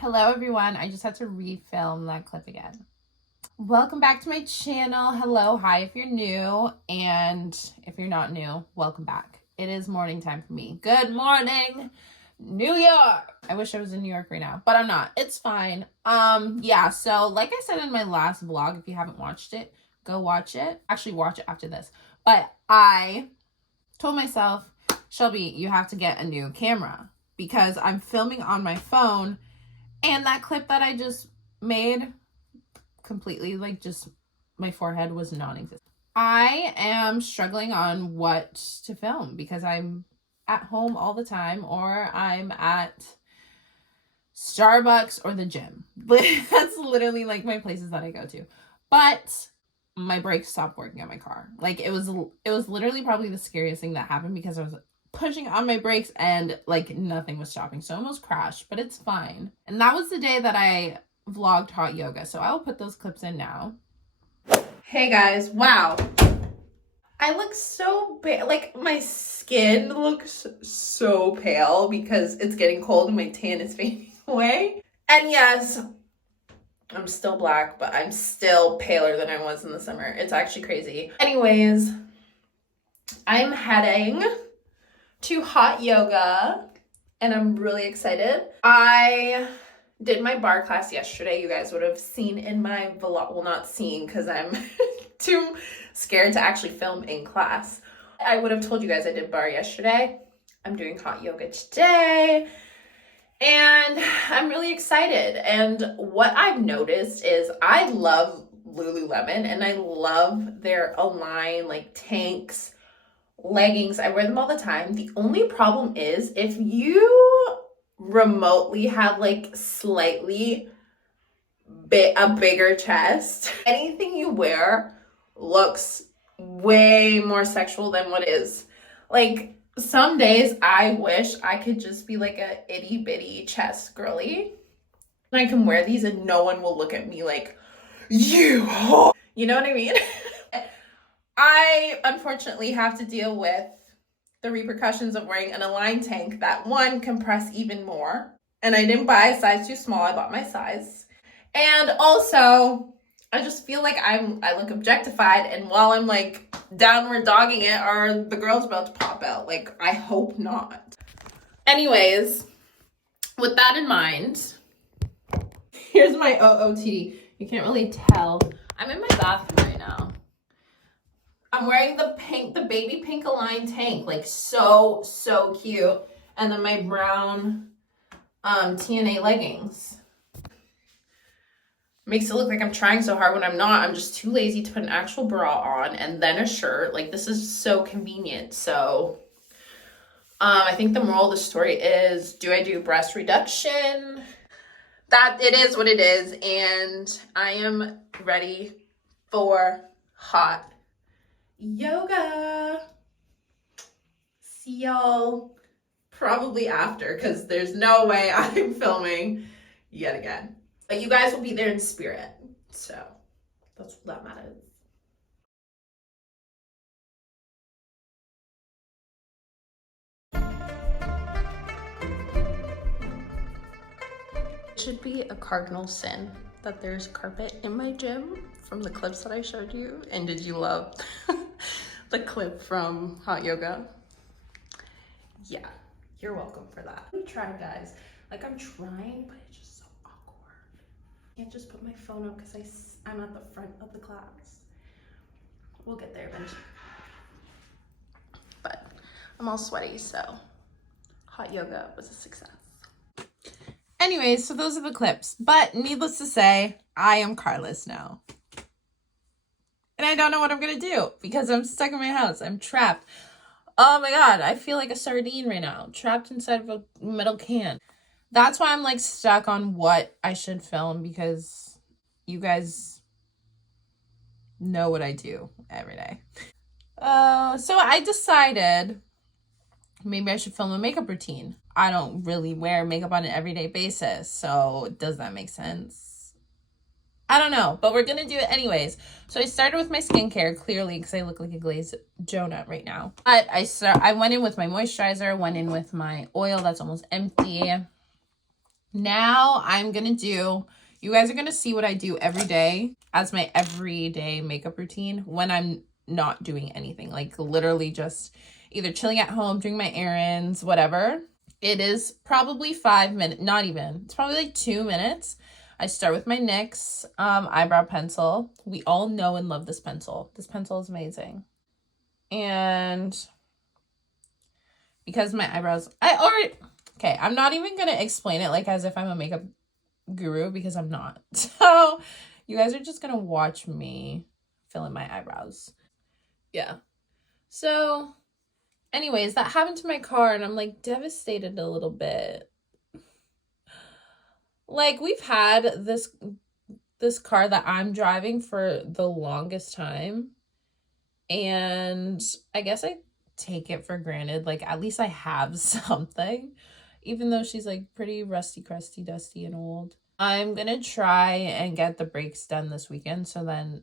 Hello everyone, I just had to refilm that clip again. Welcome back to my channel. Hello, hi if you're new, and if you're not new, welcome back. It is morning time for me. Good morning, New York. I wish I was in New York right now, but I'm not. It's fine. Yeah, so like I said in my last vlog, if you haven't watched it, go watch it. Actually, watch it after this. But I told myself, Shelby, you have to get a new camera because I'm filming on my phone. And that clip that I just made completely, like, just my forehead was non-existent. I am struggling on what to film because I'm at home all the time or I'm at Starbucks or the gym. That's literally like my places that I go to. But my brakes stopped working on my car. Like it was literally probably the scariest thing that happened because I was pushing on my brakes and like nothing was stopping, so I almost crashed, but it's fine. And that was the day that I vlogged hot yoga, so I'll put those clips in now. Hey guys, wow, I look so bad. Like my skin looks so pale because it's getting cold and my tan is fading away. And yes, I'm still black, but I'm still paler than I was in the summer. It's actually crazy. Anyways, I'm heading to hot yoga and I'm really excited. I did my bar class yesterday. You guys would have seen in my vlog. Well, not seen because I'm too scared to actually film in class. I would have told you guys I did bar yesterday. I'm doing hot yoga today and I'm really excited. And what I've noticed is I love Lululemon and I love their Align like tanks, leggings. I wear them all the time. The only problem is if you remotely have like slightly a bigger chest, anything you wear looks way more sexual than what is. Like some days I wish I could just be like a itty bitty chest girly. I can wear these and no one will look at me like, you know what I mean? I unfortunately have to deal with the repercussions of wearing an Align tank that one can press even more. And I didn't buy a size too small, I bought my size. And also, I just feel like I look objectified, and while I'm like downward dogging it, are the girls about to pop out? Like, I hope not. Anyways, with that in mind, here's my OOTD. You can't really tell. I'm in my bathroom right now. I'm wearing the baby pink Align tank, like so cute. And then my brown TNA leggings. Makes it look like I'm trying so hard when I'm not. I'm just too lazy to put an actual bra on and then a shirt. Like this is so convenient. So I think the moral of the story is, do I do breast reduction? That it is what it is. And I am ready for hot yoga. See y'all probably after because there's no way I'm filming yet again. But you guys will be there in spirit. So that's what that matters. It should be a cardinal sin that there's carpet in my gym from the clips that I showed you. And did you love the clip from hot yoga? Yeah, you're welcome for that. Let me try, guys. Like I'm trying, but it's just so awkward. I can't just put my phone up because I'm at the front of the class. We'll get there eventually. But I'm all sweaty, so hot yoga was a success. Anyways, so those are the clips. But needless to say, I am carless now. And I don't know what I'm going to do because I'm stuck in my house. I'm trapped. Oh my God, I feel like a sardine right now, trapped inside of a metal can. That's why I'm like stuck on what I should film because you guys know what I do every day. So I decided maybe I should film a makeup routine. I don't really wear makeup on an everyday basis, so does that make sense? I don't know, but we're gonna do it anyways. So I started with my skincare, clearly, because I look like a glazed donut right now. But I went in with my moisturizer, went in with my oil that's almost empty. Now I'm gonna do, you guys are gonna see what I do every day as my everyday makeup routine when I'm not doing anything, like literally just either chilling at home, doing my errands, whatever. It is probably 5 minutes, not even, it's probably like 2 minutes. I start with my NYX eyebrow pencil. We all know and love this pencil. This pencil is amazing. And because my eyebrows, okay, I'm not even gonna explain it like as if I'm a makeup guru, because I'm not. So you guys are just gonna watch me fill in my eyebrows. Yeah. So anyways, that happened to my car and I'm like devastated a little bit. Like, we've had this car that I'm driving for the longest time, and I guess I take it for granted. Like, at least I have something, even though she's like pretty rusty, crusty, dusty, and old. I'm gonna try and get the brakes done this weekend, so then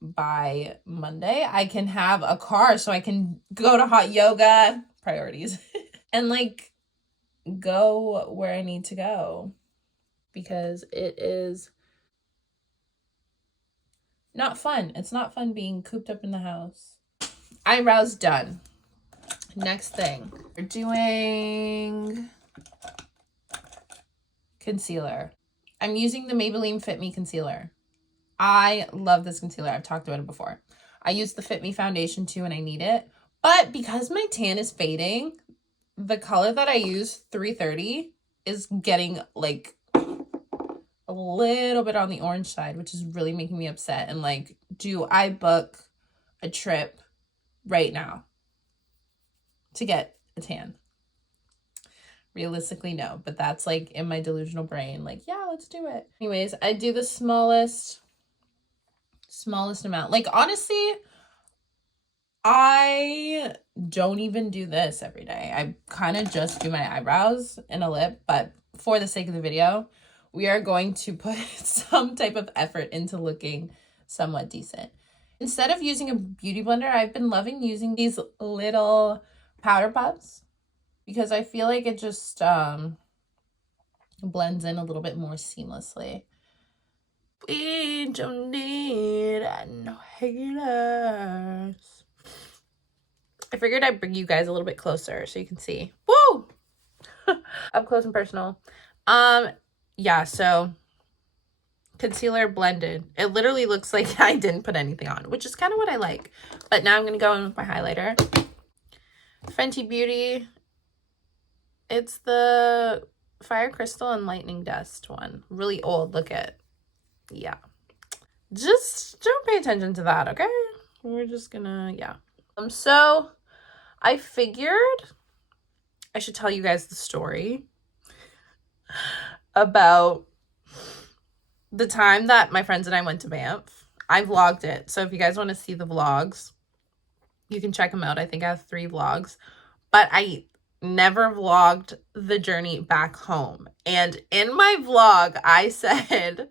by Monday I can have a car so I can go to hot yoga, priorities, and like go where I need to go, because it is not fun. It's not fun being cooped up in the house. Eyebrows done. Next thing, we're doing concealer. I'm using the Maybelline Fit Me concealer. I love this concealer. I've talked about it before. I use the Fit Me foundation too when I need it. But because my tan is fading, the color that I use, 330, is getting like a little bit on the orange side, which is really making me upset. And like, do I book a trip right now to get a tan? Realistically, no, but that's like in my delusional brain, like, yeah, let's do it. Anyways, I do the smallest amount. Like, honestly, I don't even do this every day. I kind of just do my eyebrows and a lip, but for the sake of the video, we are going to put some type of effort into looking somewhat decent. Instead of using a beauty blender, I've been loving using these little powder puffs, because I feel like it just blends in a little bit more seamlessly. We don't need no haters. I figured I'd bring you guys a little bit closer so you can see. Woo! Up close and personal. Yeah, so concealer blended. It literally looks like I didn't put anything on, which is kind of what I like. But now I'm going to go in with my highlighter. Fenty Beauty. It's the Fire Crystal and Lightning Dust one. Really old. Look at. Yeah. Just don't pay attention to that, okay? We're just gonna, yeah. So I figured I should tell you guys the story about the time that my friends and I went to Banff. I vlogged it. So if you guys want to see the vlogs, you can check them out. I think I have 3 vlogs. But I never vlogged the journey back home. And in my vlog, I said,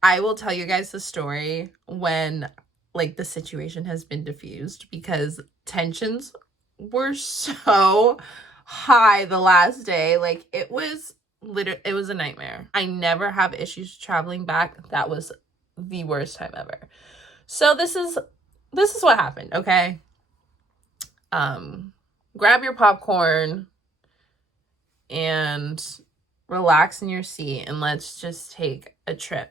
I will tell you guys the story when like the situation has been diffused, because tensions were so high the last day. Like, it was a nightmare. I never have issues traveling back. That was the worst time ever. So this is what happened, okay? Grab your popcorn and relax in your seat and let's just take a trip.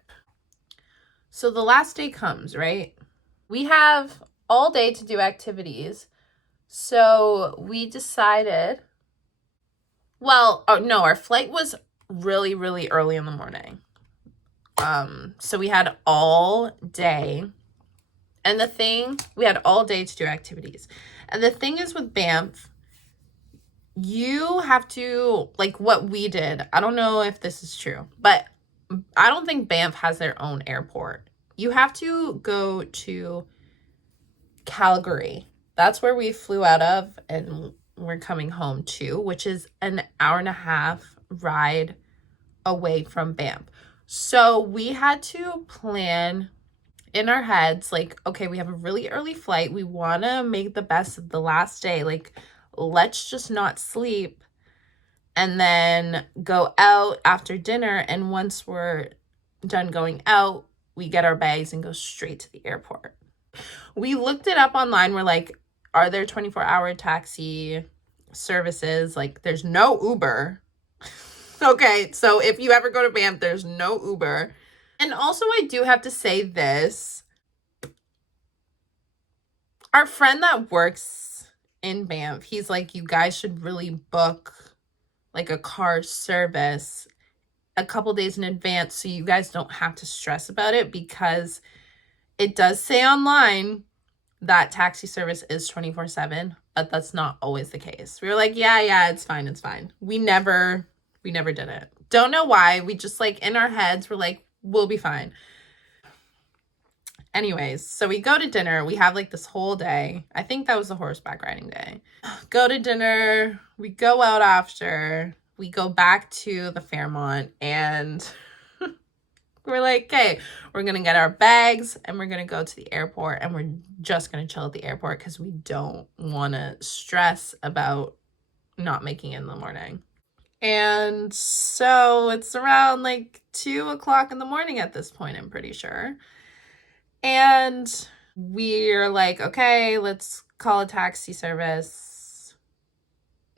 So the last day comes, right? We have all day to do activities. So we decided, well, oh, no, our flight was really, really early in the morning. So we had all day. And we had all day to do activities. And the thing is with Banff, you have to, like what we did, I don't know if this is true, but I don't think Banff has their own airport. You have to go to Calgary. That's where we flew out of, and we're coming home to, which is an 1.5-hour ride away from Banff. So we had to plan in our heads, like, okay, we have a really early flight. We want to make the best of the last day. Like, let's just not sleep and then go out after dinner. And once we're done going out, we get our bags and go straight to the airport. We looked it up online. We're like, are there 24-hour taxi services? Like, there's no Uber. Okay, so if you ever go to Banff, there's no Uber. And also, I do have to say this. Our friend that works in Banff, he's like, you guys should really book like a car service a couple days in advance so you guys don't have to stress about it, because it does say online that taxi service is 24/7, but that's not always the case. We were like, yeah, it's fine. We never did it. Don't know why. We just like in our heads, we're like, we'll be fine. Anyways, so we go to dinner. We have like this whole day. I think that was the horseback riding day. Go to dinner. We go out after. We go back to the Fairmont, and we're like, okay, we're going to get our bags and we're going to go to the airport, and we're just going to chill at the airport because we don't want to stress about not making it in the morning. And so it's around like 2:00 in the morning at this point, I'm pretty sure. And we're like, okay, let's call a taxi service.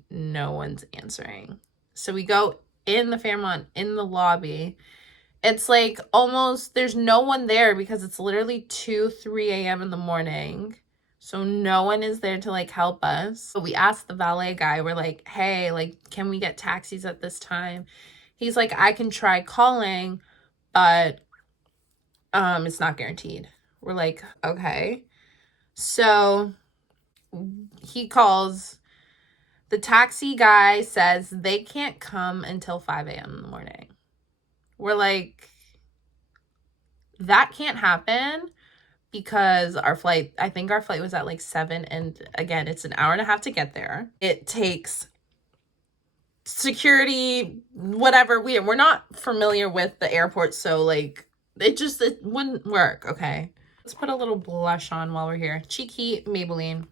No one's answering. So we go in the Fairmont, in the lobby. It's like almost, there's no one there because it's literally 3 a.m. in the morning. So no one is there to like help us. So we asked the valet guy, we're like, hey, like, can we get taxis at this time? He's like, I can try calling, but it's not guaranteed. We're like, okay. So he calls. The taxi guy says they can't come until 5 a.m. in the morning. We're like, that can't happen, because I think our flight was at like 7. And again, it's an hour and a half to get there. It takes security, whatever. We're not familiar with the airport. So like, it wouldn't work. Okay. Let's put a little blush on while we're here. Cheeky Maybelline.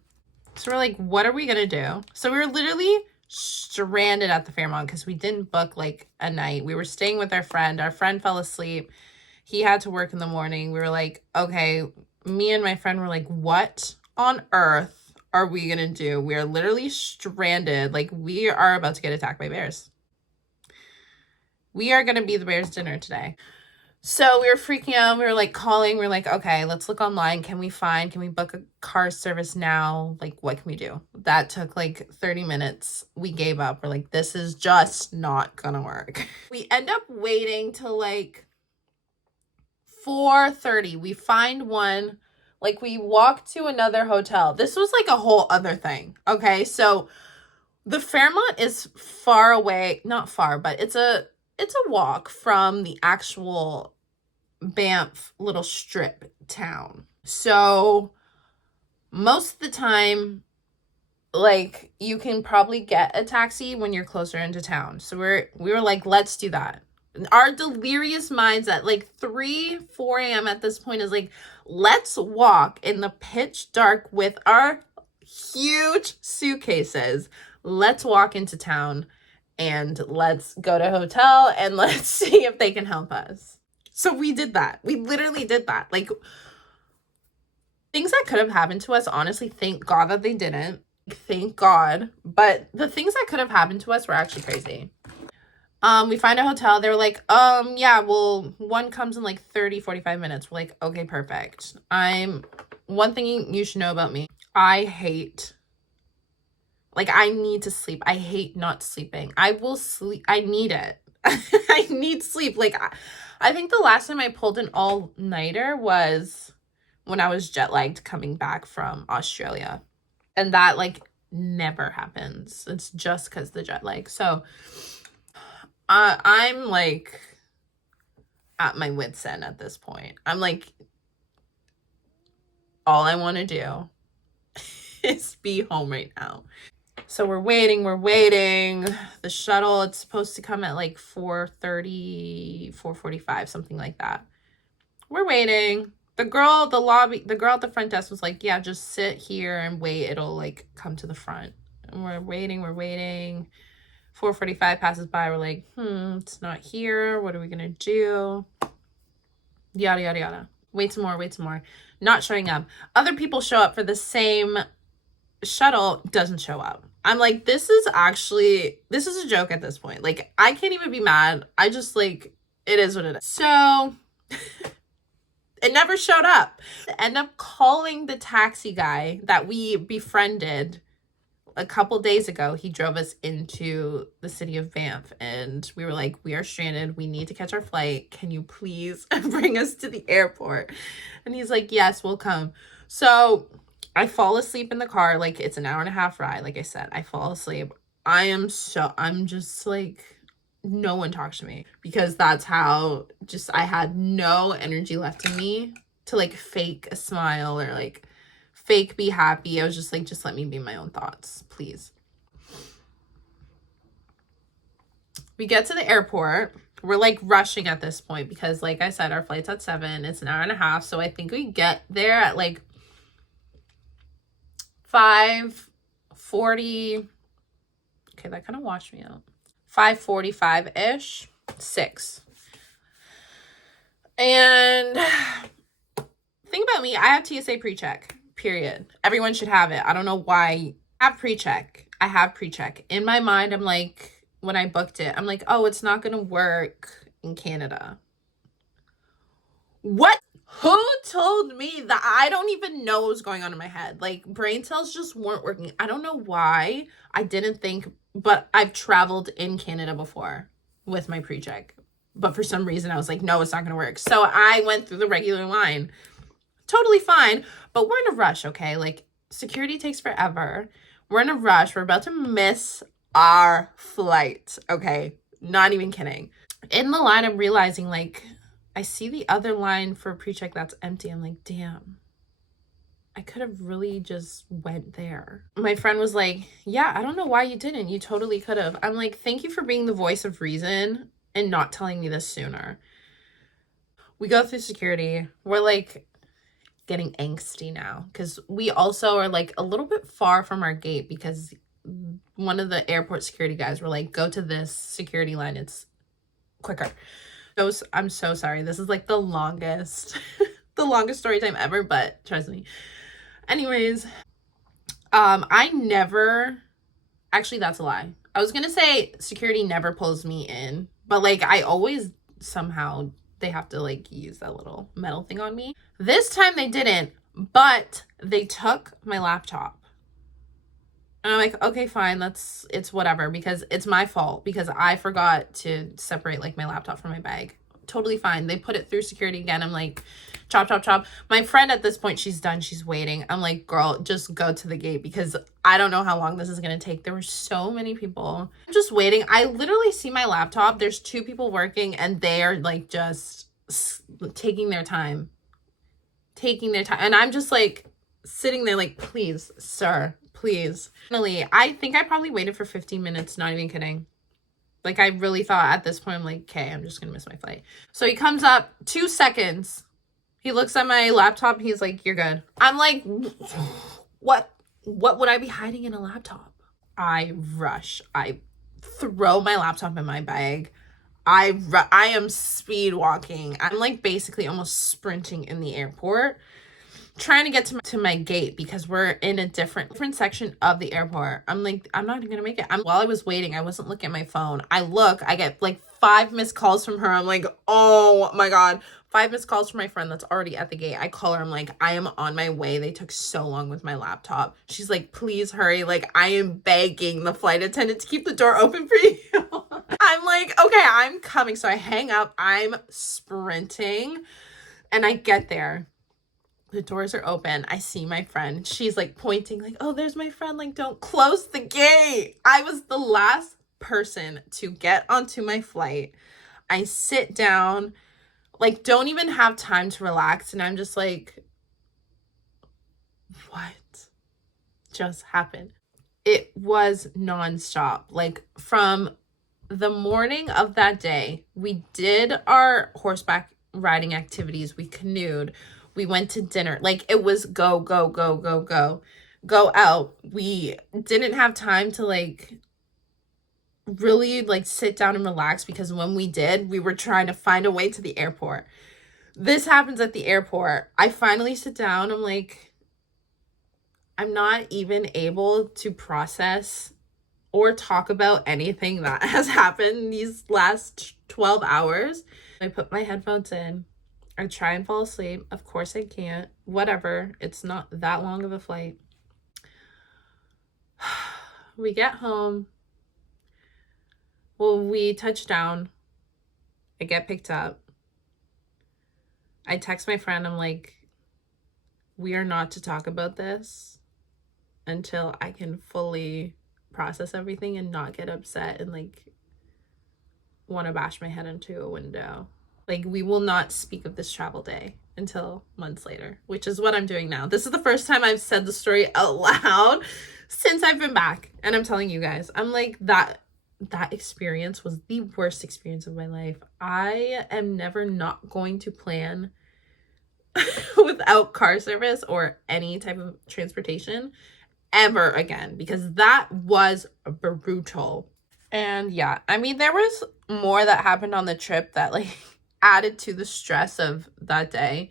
So we're like, what are we going to do? So we were literally stranded at the Fairmont because we didn't book like a night. We were staying with our friend. Our friend fell asleep. He had to work in the morning. We were like, okay, me and my friend were like, what on earth are we going to do? We are literally stranded. Like, we are about to get attacked by bears. We are going to be the bears' dinner today. So we were freaking out. We were like calling. We were like, okay, let's look online. Can we book a car service now? Like, what can we do? That took like 30 minutes. We gave up. We're like, this is just not gonna work. We end up waiting till like 4:30. We find one. Like, we walk to another hotel. This was like a whole other thing. Okay, so the Fairmont is far away. Not far, but it's a walk from the actual Banff little strip town. So most of the time, like, you can probably get a taxi when you're closer into town. So we were like, let's do that. Our delirious minds at like 4 a.m. at this point is like, let's walk in the pitch dark with our huge suitcases. Let's walk into town and let's go to a hotel and let's see if they can help us. So we did that. We literally did that. Like, things that could have happened to us, honestly, thank God that they didn't. Thank God. But the things that could have happened to us were actually crazy. We find a hotel. They were like, yeah, well, one comes in like 30-45 minutes. We're like, okay, perfect. One thing you should know about me, I need to sleep. I hate not sleeping. I will sleep. I need it. I need sleep. Like, I think the last time I pulled an all-nighter was when I was jet lagged coming back from Australia. And that like never happens. It's just because the jet lag. So I'm like at my wit's end at this point. I'm like, all I want to do is be home right now. So we're waiting. The shuttle, it's supposed to come at like 4:30, 4:45, something like that. We're waiting. The girl at the front desk was like, yeah, just sit here and wait. It'll like come to the front. And we're waiting. 4:45 passes by. We're like, it's not here. What are we gonna do? Yada, yada, yada. Wait some more. Not showing up. Other people show up for the same shuttle, doesn't show up. I'm like, this is a joke at this point. Like, I can't even be mad. I just, like, it is what it is. So it never showed up. I end up calling the taxi guy that we befriended a couple days ago. He drove us into the city of Banff, and we were like, we are stranded. We need to catch our flight. Can you please bring us to the airport? And he's like, yes, we'll come. So I fall asleep in the car. Like, it's an 1.5 hour ride. Like I said, I fall asleep. I'm just like, no one talks to me, because that's how I had no energy left in me to like fake a smile or like fake be happy. I was just like, just let me be my own thoughts, please. We get to the airport. We're like rushing at this point because, like I said, our flight's at 7. It's an 1.5 hours. So I think we get there at like 5:40. Okay, that kind of washed me out. 5:45-ish, 6. And think about me, I have TSA pre-check, period. Everyone should have it. I don't know why. I have pre-check. In my mind, I'm like, when I booked it, I'm like, oh, it's not going to work in Canada. What? Who told me that? I don't even know what was going on in my head. Like, brain cells just weren't working. I don't know why. I didn't think, but I've traveled in Canada before with my pre-check. But for some reason, I was like, no, it's not going to work. So I went through the regular line. Totally fine. But we're in a rush, okay? Like, security takes forever. We're in a rush. We're about to miss our flight, okay? Not even kidding. In the line, I'm realizing, like, I see the other line for pre-check that's empty. I'm like, damn, I could have really just went there. My friend was like, yeah, I don't know why you didn't. You totally could have. I'm like, thank you for being the voice of reason and not telling me this sooner. We go through security. We're like getting angsty now because we also are like a little bit far from our gate because one of the airport security guys were like, go to this security line. It's quicker. I'm so sorry. This is like the longest story time ever, but trust me. Anyways, actually, that's a lie. I was gonna say security never pulls me in, but like I always somehow they have to like use that little metal thing on me. This time they didn't, but they took my laptop. And I'm like, okay, fine, it's whatever, because it's my fault because I forgot to separate like my laptop from my bag. Totally fine. They put it through security again. I'm like, chop, chop, chop. My friend at this point, she's done. She's waiting. I'm like, girl, just go to the gate because I don't know how long this is going to take. There were so many people. I'm just waiting. I literally see my laptop. There's 2 people working and they are like just taking their time. And I'm just like sitting there like, please, sir. Please. Finally, I think I probably waited for 15 minutes, not even kidding. Like, I really thought at this point, I'm like, okay, I'm just gonna miss my flight. So he comes up, 2 seconds. He looks at my laptop. He's like, you're good. I'm like, what would I be hiding in a laptop? I rush. I throw my laptop in my bag. I am speed walking. I'm like basically almost sprinting in the airport, trying to get to my gate because we're in a different section of the airport. I'm like, I'm not gonna make it. While I was waiting, I wasn't looking at my phone. I get like 5 missed calls from her. I'm like, oh my God. 5 missed calls from my friend that's already at the gate. I call her. I'm like, I am on my way. They took so long with my laptop. She's like, please hurry. Like, I am begging the flight attendant to keep the door open for you. I'm like, okay, I'm coming. So I hang up. I'm sprinting and I get there. The doors are open. I see my friend. She's like pointing like, oh, there's my friend. Like, don't close the gate. I was the last person to get onto my flight. I sit down, like, don't even have time to relax. And I'm just like, what just happened? It was nonstop. Like, from the morning of that day, we did our horseback riding activities. We canoed. We went to dinner. Like, it was go, go, go, go, go. Go out. We didn't have time to, like, really like sit down and relax, because when we did, we were trying to find a way to the airport. This happens at the airport. I finally sit down. I'm like, I'm not even able to process or talk about anything that has happened these last 12 hours. I put my headphones in. I try and fall asleep. Of course I can't. Whatever. It's not that long of a flight. We get home. Well, we touch down. I get picked up. I text my friend. I'm like, we are not to talk about this until I can fully process everything and not get upset and like want to bash my head into a window. Like, we will not speak of this travel day until months later, which is what I'm doing now. This is the first time I've said the story out loud since I've been back. And I'm telling you guys, I'm like, that experience was the worst experience of my life. I am never not going to plan without car service or any type of transportation ever again, because that was brutal. And yeah, I mean, there was more that happened on the trip that like added to the stress of that day,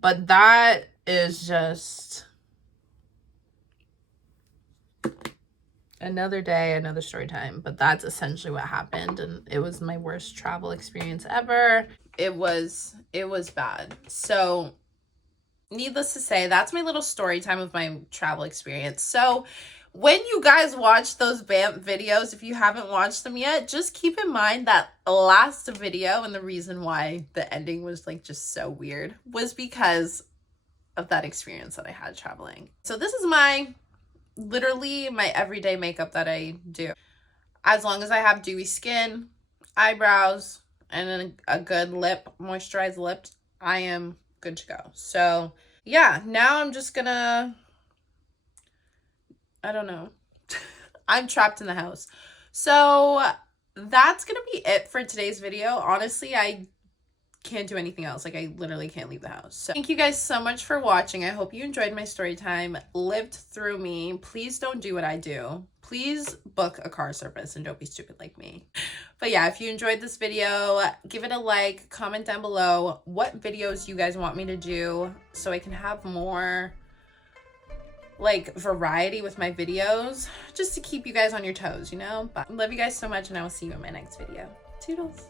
but that is just another day, another story time. But that's essentially what happened, and it was my worst travel experience ever. It was bad. So needless to say, that's my little story time of my travel experience. So when you guys watch those banff videos, if you haven't watched them yet, just keep in mind that last video, and the reason why the ending was like just so weird, was because of that experience that I had traveling. So this is literally my everyday makeup that I do. As long as I have dewy skin, eyebrows, and a good moisturized lip, I am good to go. So yeah, now I'm just gonna, I don't know. I'm trapped in the house. So that's gonna be it for today's video. Honestly, I can't do anything else. Like, I literally can't leave the house. So thank you guys so much for watching. I hope you enjoyed my story time, lived through me. Please don't do what I do. Please book a car service and don't be stupid like me. But yeah, if you enjoyed this video, give it a like, comment down below what videos you guys want me to do so I can have more like variety with my videos, just to keep you guys on your toes, you know? But I love you guys so much, and I will see you in my next video. Toodles.